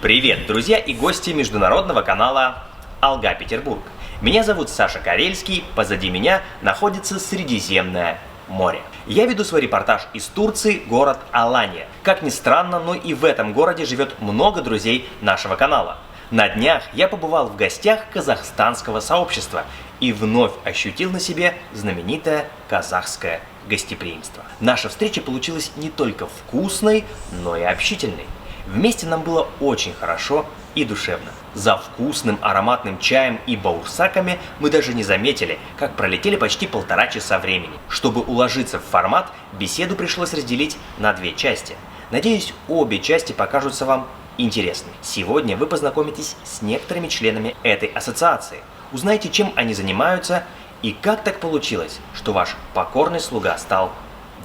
Привет, друзья и гости международного канала Алга Петербург. Меня зовут Саша Карельский, позади меня находится Средиземное море. Я веду свой репортаж из Турции, город Алания. Как ни странно, но и в этом городе живет много друзей нашего канала. На днях я побывал в гостях казахстанского сообщества и вновь ощутил на себе знаменитое казахское гостеприимство. Наша встреча получилась не только вкусной, но и общительной. Вместе нам было очень хорошо и душевно. За вкусным ароматным чаем и баурсаками мы даже не заметили, как пролетели почти 1,5 часа времени. Чтобы уложиться в формат, беседу пришлось разделить на 2 части. Надеюсь, обе части покажутся вам интересными. Сегодня вы познакомитесь с некоторыми членами этой ассоциации. Узнаете, чем они занимаются и как так получилось, что ваш покорный слуга стал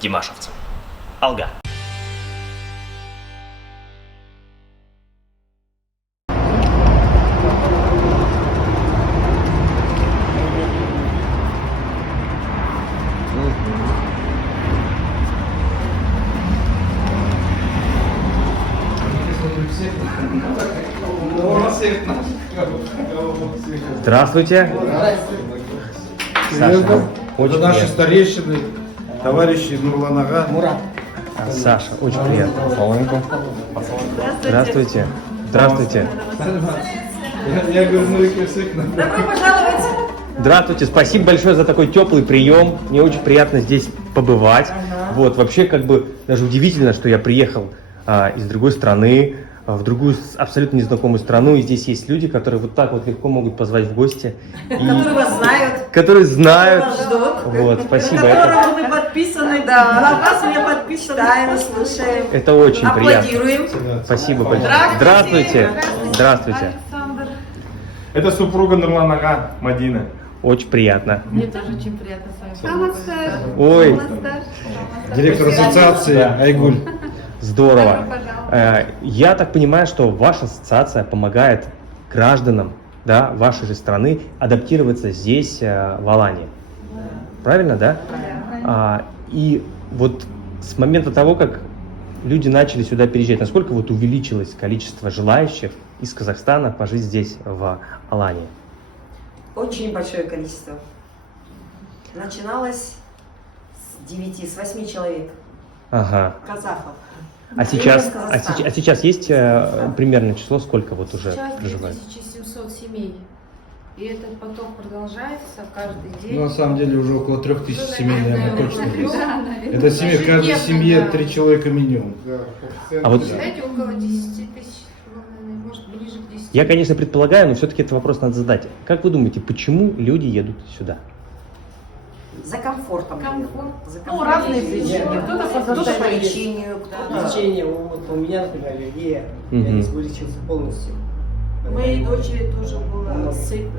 димашевцем. Алга. Здравствуйте. Саша, очень Это наши приятно. старейшины, товарищи Нурлан ага. Саша, очень приятно. Здравствуйте. Здравствуйте. Я говорю, ну и красивно. Здравствуйте. Спасибо большое за такой теплый прием. Мне очень приятно здесь побывать. Вот, вообще, как бы даже удивительно, что я приехал из другой страны, в другую абсолютно незнакомую страну, и здесь есть люди, которые вот так вот легко могут позвать в гости. Которые вас знают. Которые знают. Вас ждут. Вот, спасибо. На которого вы подписаны. Да. На вас мы подписаны. Читаем, слушаем. Это очень приятно. Аплодируем. Спасибо большое. Здравствуйте. Здравствуйте. Это супруга Нурлан ага, Мадина. Очень приятно. Мне тоже очень приятно с вами познакомиться. Ой, Директор ассоциации Айгуль. здорово. Я так понимаю, что ваша ассоциация помогает гражданам, да, вашей же страны адаптироваться здесь, в Алании. Правильно, да? И вот с момента того, как люди начали сюда переезжать, насколько вот увеличилось количество желающих из Казахстана пожить здесь, в Алании? Очень большое количество. Начиналось с 8 человек. Ага. Казахов. А сейчас есть примерное число, сколько вот уже Сейчас проживает? 2700 семей. И этот поток продолжается каждый день. Ну, на самом деле уже около 3000 семей, наверное, точно есть. Да, наверное. Это семья, в каждой семье Да. 3 человека минимум. А вот Знаете, около 10 тысяч, может, ближе к 10. я, конечно, предполагаю, но все-таки этот вопрос надо задать. Как вы думаете, почему люди едут сюда? За комфортом. Комфорт. За Ну, комфортом. разные причины. Кто-то по Кто-то по состоянию. лечению, кто-то... Лечение, вот у меня, например, аллергия, Мгм. я не вылечился полностью. Моей дочери тоже была сыпь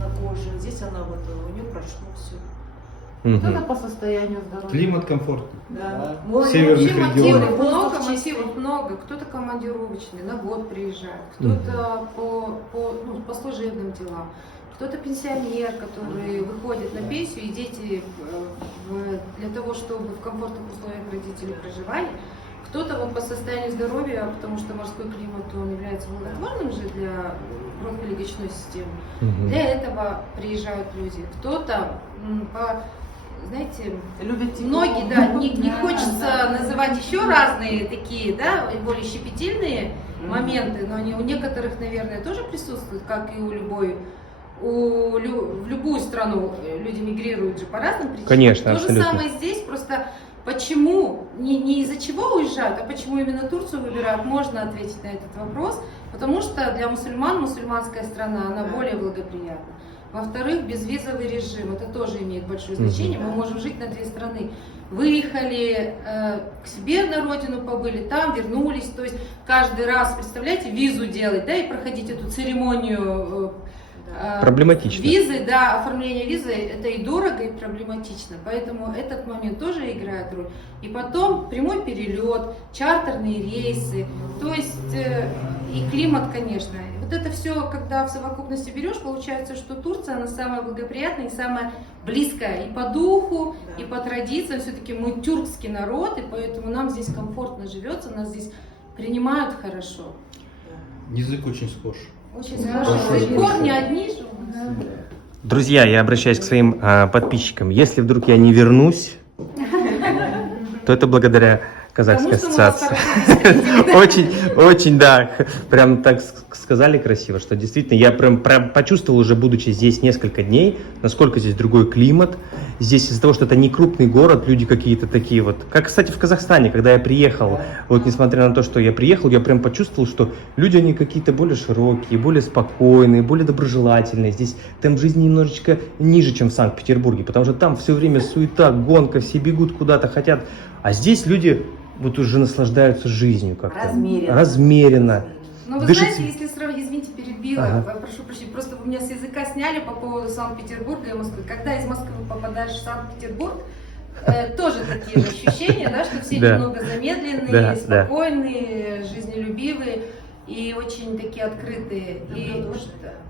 на коже. Здесь она вот, у нее прошло все. Кто-то Мгм. по состоянию здоровья. Климат комфортный. Да. В северных Вообще регионах. мотивов много, мотивов много. Кто-то командировочный, на год приезжает, кто-то по служебным делам, кто-то пенсионер, который выходит на пенсию, и дети для того, чтобы в комфортных условиях родителей проживали. Кто-то вот по состоянию здоровья, потому что морской климат, он является благотворным же для бронхолегочной системы. Мгм. Для этого приезжают люди. Кто-то знаете, Любит тепло. многие, да, не хочется называть еще разные такие, да, более щепетильные моменты, но они у некоторых, наверное, тоже присутствуют, как и у любой, в любую страну люди мигрируют же по разным причинам. Конечно, То абсолютно. же самое здесь, просто почему, не из-за чего уезжают, а почему именно Турцию выбирают, можно ответить на этот вопрос, потому что для мусульман, мусульманская страна, она более благоприятна. Во-вторых, безвизовый режим, это тоже имеет большое значение, мы можем жить на 2 страны. Выехали к себе на родину, побыли там, вернулись, то есть каждый раз, представляете, визу делать, да, и проходить эту церемонию Проблематично. визы, да, оформление визы, это и дорого, и проблематично, поэтому этот момент тоже играет роль. И потом прямой перелет, чартерные рейсы, то есть и климат, конечно. Вот это все, когда в совокупности берешь, получается, что Турция, она самая благоприятная и самая близкая и по духу, и по традициям. Все-таки мы тюркский народ, и поэтому нам здесь комфортно живется, нас здесь принимают хорошо. Язык очень схож. Очень хорошо. Корни одни же у нас. Друзья, я обращаюсь к своим подписчикам. Если вдруг я не вернусь, то это благодаря Казахской Потому что мы вас ассоциации. Очень, да, прям так сказали красиво, что действительно я прям почувствовал уже, будучи здесь несколько дней, насколько здесь другой климат. Здесь из-за того, что это не крупный город, люди какие-то такие вот. Как, кстати, в Казахстане, когда я приехал, вот несмотря на то, что я приехал, я прям почувствовал, что люди, они какие-то более широкие, более спокойные, более доброжелательные. Здесь темп жизни немножечко ниже, чем в Санкт-Петербурге, потому что там все время суета, гонка, все бегут куда-то, хотят. А здесь люди вот уже наслаждаются жизнью как-то. Размеренно. Но вы Дышите. знаете, если сравнить, извините, перебила, Ага. прошу прощения, просто вы меня с языка сняли по поводу Санкт-Петербурга и Москвы. Когда из Москвы попадаешь в Санкт-Петербург, тоже такие же ощущения, да, что все Да. немного замедленные, Да, да. спокойные, жизнелюбивые и очень такие открытые. И вот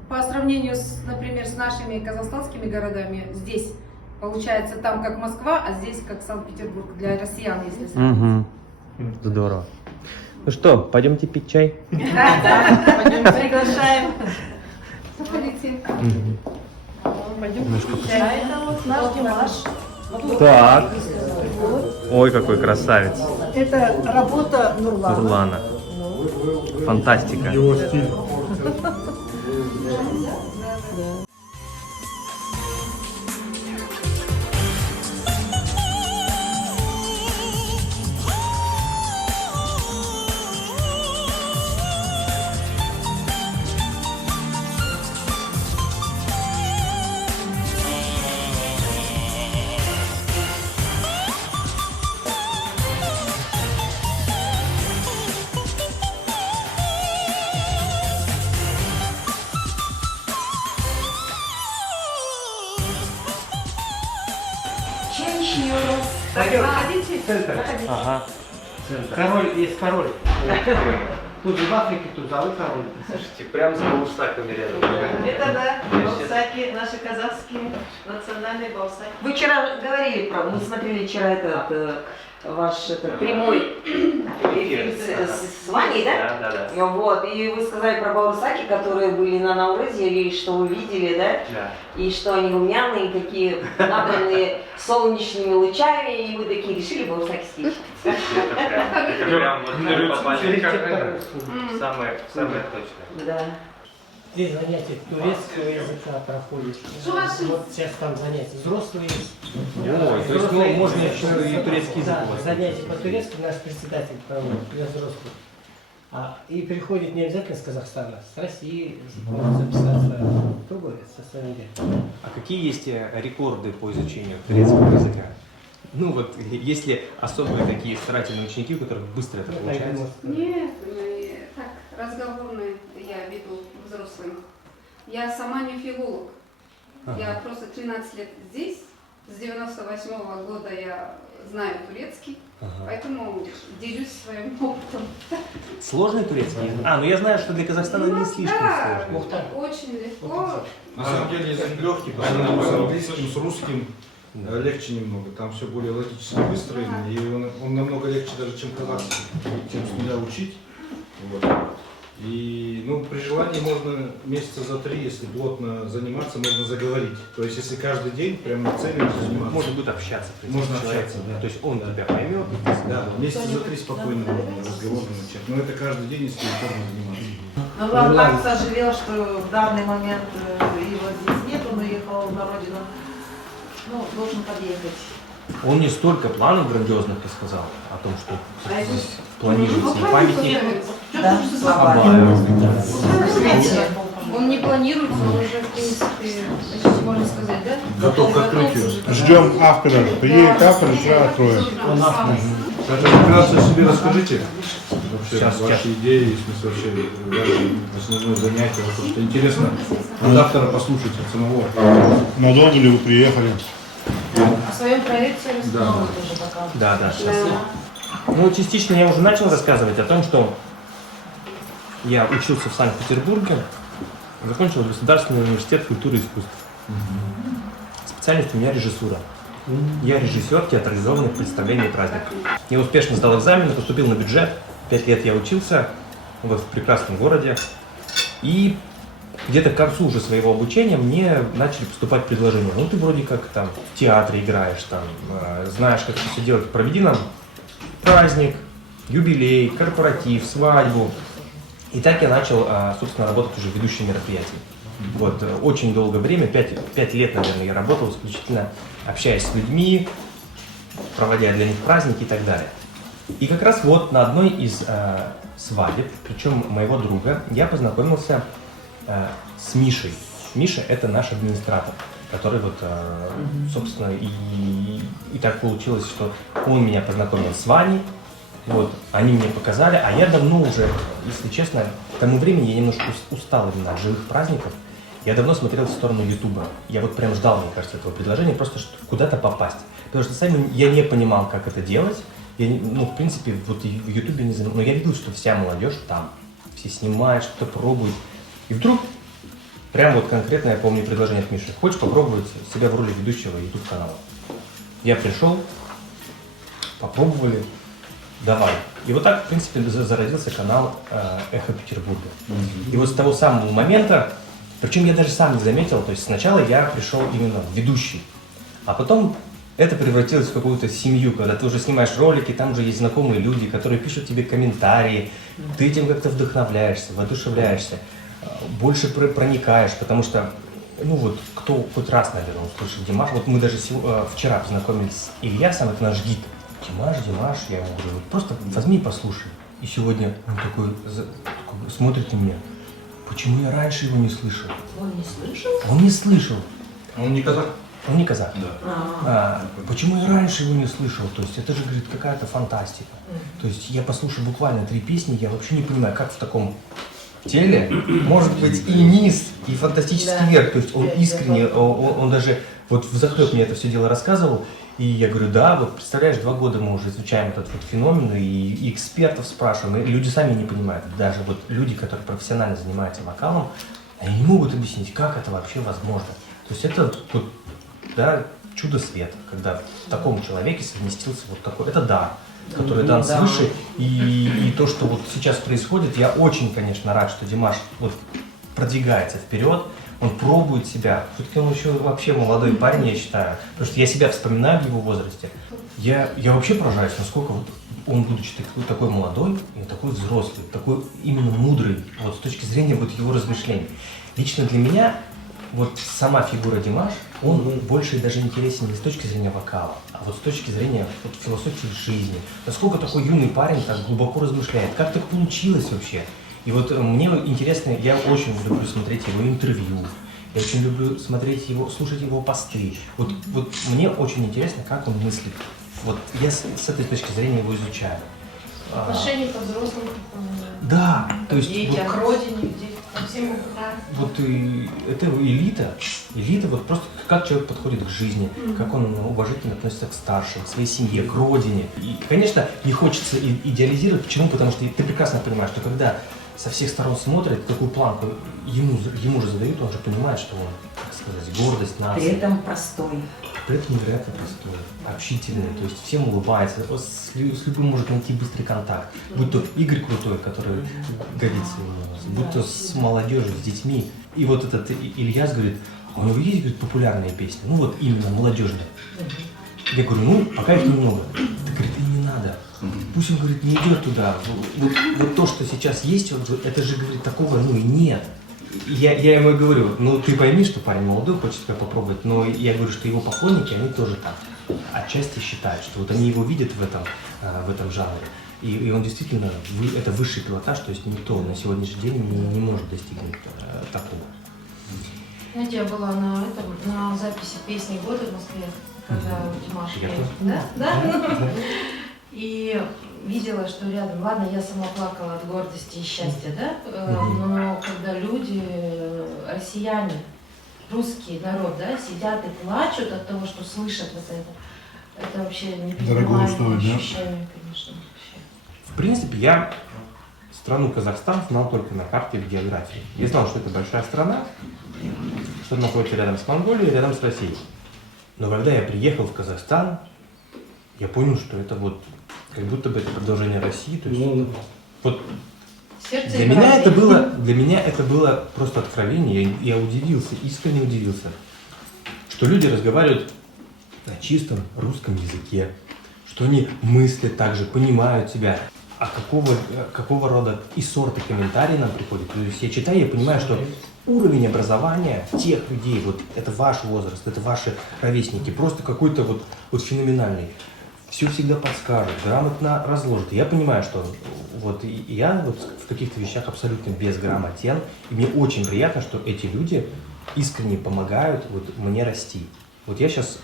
по сравнению, например, с нашими казахстанскими городами, здесь получается там как Москва, а здесь как Санкт-Петербург для россиян, если сравнить. Угу. Здорово. Ну что, пойдемте пить чай? Приглашаем. Заходите. Это вот наш Димаш. Так. Ой, какой красавец. Это работа Нурлана. Нурлана. Фантастика. Его стиль. Ага. Король есть король. Тут же в Африке, тут зовут король. Слушайте, прям за Баурсаками рядом. Это да, баусаки, наши казахские национальные баусаки. Вы вчера говорили про, мы смотрели вчера этот ваш прямой эфир с Ваней, да? Да. Вот, и вы сказали про баусаки, которые были на Наурызе, или что вы видели, да? Да. И что они румяные, такие набранные солнечными лучами, и вы такие решили баусаки съесть. Это прям вот мы попали самое точное. Да. Здесь занятия турецкого языка проходят. Вот сейчас там занятия взрослые есть. Ой, то есть можно еще и турецкий язык. Да, у вас. занятия по-турецки наш председатель проводит для взрослых. И приходит не обязательно с Казахстана, с России, можно записаться в другой со своим делом. А какие есть рекорды по изучению турецкого языка? Ну вот, есть ли особые такие старательные ученики, у которых быстро это получается? Нет, так, разговорные я веду взрослым. Я сама не филолог. Я просто 13 лет здесь. С 98-го года я знаю турецкий, поэтому делюсь своим опытом. Сложный турецкий язык? Ну я знаю, что для Казахстана не слишком Да, сложный. очень легко. На самом деле язык легкий, потому что с английским, с русским легче немного. Там все более логически выстроено, и он намного легче даже, чем казахский, чем с нуля учить. Вот. И при желании можно месяца за 3, если плотно заниматься, можно заговорить. То есть если каждый день прям нацеленно заниматься. Можно будет общаться. в принципе, Можно с человеком, общаться, да. То есть он тебя поймет. Да, месяца за 3 спокойно можно разговор начать. Но это каждый день, если упорно заниматься. Но он так сожалел, что в данный момент его здесь нет, он уехал на родину. Ну, должен подъехать. Он не столько планов грандиозных рассказал о том, что планируется памятник. Да, Он не планируется, он уже, в принципе, почти можно сказать, да? Готов к открытию. уже. Ждем автора. Приедет автор, и сразу откроем. Скажите, вкратце о себе расскажите. Вообще, Сейчас. ваши идеи, в смысле, вообще, ваше основное занятие, потому что интересно от автора послушать, от самого. Надолго ли вы приехали? О своем проекте рассказал. Да. Ну, частично я уже начал рассказывать о том, что я учился в Санкт-Петербурге, закончил Государственный университет культуры и искусств. Специальность у меня режиссура. Я режиссер театрализованных представлений и праздников. Я успешно сдал экзамены, поступил на бюджет. 5 лет я учился, вот в прекрасном городе. И где-то к концу уже своего обучения мне начали поступать предложения. Ну, ты вроде как там в театре играешь, там, знаешь, как это все делать. Проведи нам праздник, юбилей, корпоратив, свадьбу. И так я начал, собственно, работать уже ведущим мероприятий. Вот, очень долгое время, 5 лет, наверное, я работал исключительно, общаясь с людьми, проводя для них праздники и так далее. И как раз вот на одной из свадеб, причем моего друга, я познакомился с Мишей. Миша – это наш администратор, который вот, собственно, и так получилось, что он меня познакомил с Ваней, вот, они мне показали, а я давно уже, если честно, к тому времени я немножко устал именно от живых праздников. Я давно смотрел в сторону Ютуба. Я вот прям ждал, мне кажется, этого предложения, просто куда-то попасть. Потому что сами я не понимал, как это делать. Я, ну, в принципе, вот в Ютубе не знаю, но я видел, что вся молодежь там. Все снимают, что-то пробуют. И вдруг, прям вот конкретно я помню предложение от Миши. Хочешь попробовать себя в роли ведущего YouTube-канала? Я пришел, попробовали, давай. И вот так, в принципе, зародился канал «Эхо Петербурга». И вот с того самого момента, причем я даже сам не заметил, то есть сначала я пришел именно в ведущий, а потом это превратилось в какую-то семью, когда ты уже снимаешь ролики, там уже есть знакомые люди, которые пишут тебе комментарии, ты этим как-то вдохновляешься, воодушевляешься, больше проникаешь, потому что, ну вот, кто хоть раз, наверное, услышал Димаш, вот мы даже вчера познакомились с Ильясом, это наш гид. Димаш, я ему говорю, вот просто возьми и послушай. И сегодня он такой смотрит на меня. Почему я раньше его не слышал? Он не слышал? Он не слышал. Он не казах? Он не казах. Да. Почему я раньше его не слышал? То есть это же, говорит, какая-то фантастика. То есть я послушал буквально 3 песни, я вообще не понимаю, как в таком теле может быть и низ, и фантастический верх. То есть он искренне, он даже вот взахлеб мне это все дело рассказывал. И я говорю, да, вот представляешь, 2 года мы уже изучаем этот вот феномен, и экспертов спрашиваем, и люди сами не понимают, даже вот люди, которые профессионально занимаются вокалом, они не могут объяснить, как это вообще возможно. То есть это вот, да, чудо света, когда в таком человеке совместился вот такой, это дар, который дан свыше, и то, что вот сейчас происходит, я очень, конечно, рад, что Димаш вот продвигается вперед. Он пробует себя. Все-таки он еще вообще молодой парень, я считаю. Потому что я себя вспоминаю в его возрасте. Я вообще поражаюсь, насколько вот он, будучи такой молодой, и такой взрослый, такой именно мудрый, вот с точки зрения вот его размышлений. Лично для меня вот сама фигура Димаш, он больше даже интересен не с точки зрения вокала, а вот с точки зрения вот, философии жизни. Насколько такой юный парень так глубоко размышляет, как так получилось вообще. И вот мне интересно, я очень люблю смотреть его интервью, я очень люблю смотреть его, слушать его посты. Вот мне очень интересно, как он мыслит. Вот я с этой точки зрения его изучаю. Отношение ко взрослым. Да, то есть Детям, вот, к родине, ко всему. вот это элита, вот просто как человек подходит к жизни, как он уважительно относится к старшим, к своей семье, к родине. И, конечно, не хочется идеализировать. Почему? Потому что ты прекрасно понимаешь, что когда со всех сторон смотрит, какую планку ему же задают, он же понимает, что он, так сказать, гордость нации. При этом простой. При этом невероятно простой, общительный, то есть всем улыбается, с любым может найти быстрый контакт. Будь то Игорь крутой, который годится ему, будь то с молодежью, с детьми. И вот этот Ильяс говорит, а у него есть, говорит, популярные песни, ну вот именно молодежные. Я говорю, ну, пока их немного. Ты, говорит, и не надо. Пусть он, говорит, не идет туда. Вот то, что сейчас есть, это же, говорит, такого, ну, и нет. Я ему говорю, ну, ты пойми, что парень молодой, хочет себя попробовать, но я говорю, что его поклонники, они тоже так отчасти считают, что вот они его видят в этом жанре. И он действительно, это высший пилотаж, то есть никто на сегодняшний день не может достигнуть такого. Знаете, я была на записи песни года в Москве, когда Димаш пел. Да? И видела, что рядом, ладно, я сама плакала от гордости и счастья, да, но когда люди, россияне, русский народ, да, сидят и плачут от того, что слышат вот это вообще непередаваемое ощущение, конечно. В принципе, я страну Казахстан знал только на карте в географии. Я знал, что это большая страна, что она находится рядом с Монголией, рядом с Россией. Но когда я приехал в Казахстан, я понял, что это вот как будто бы это продолжение России. То есть, вот Сердце Для и меня это было просто откровение. Я удивился, искренне удивился, что люди разговаривают на чистом русском языке, что они мыслят так же, понимают себя. А какого рода и сорта комментарии нам приходят? То есть я читаю, я понимаю, что уровень образования тех людей, вот это ваш возраст, это ваши ровесники, просто какой-то вот феноменальный. Все всегда подскажут, грамотно разложат. Я понимаю, что вот я вот в каких-то вещах абсолютно безграмотен, и мне очень приятно, что эти люди искренне помогают вот мне расти. Вот я сейчас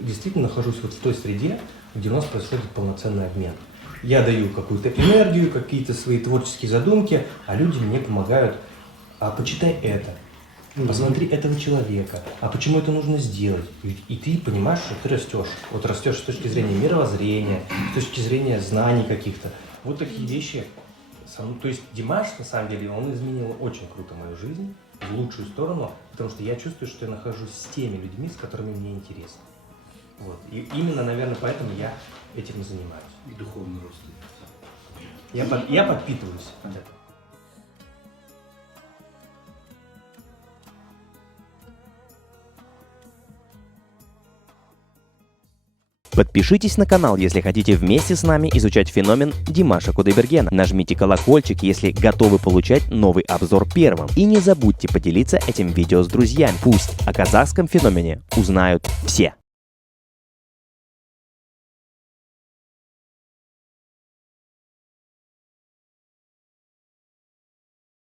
действительно нахожусь вот в той среде, где у нас происходит полноценный обмен. Я даю какую-то энергию, какие-то свои творческие задумки, а люди мне помогают. А почитай это, посмотри этого человека, а почему это нужно сделать? И ты понимаешь, что ты растешь. Вот растешь с точки зрения мировоззрения, с точки зрения знаний каких-то. Вот такие вещи. То есть Димаш, на самом деле, он изменил очень круто мою жизнь в лучшую сторону, потому что я чувствую, что я нахожусь с теми людьми, с которыми мне интересно. Вот. И именно, наверное, поэтому я этим и занимаюсь. И духовный рост. Я подпитываюсь от этого. Подпишитесь на канал, если хотите вместе с нами изучать феномен Димаша Кудайбергена. Нажмите колокольчик, если готовы получать новый обзор первым. И не забудьте поделиться этим видео с друзьями. Пусть о казахском феномене узнают все.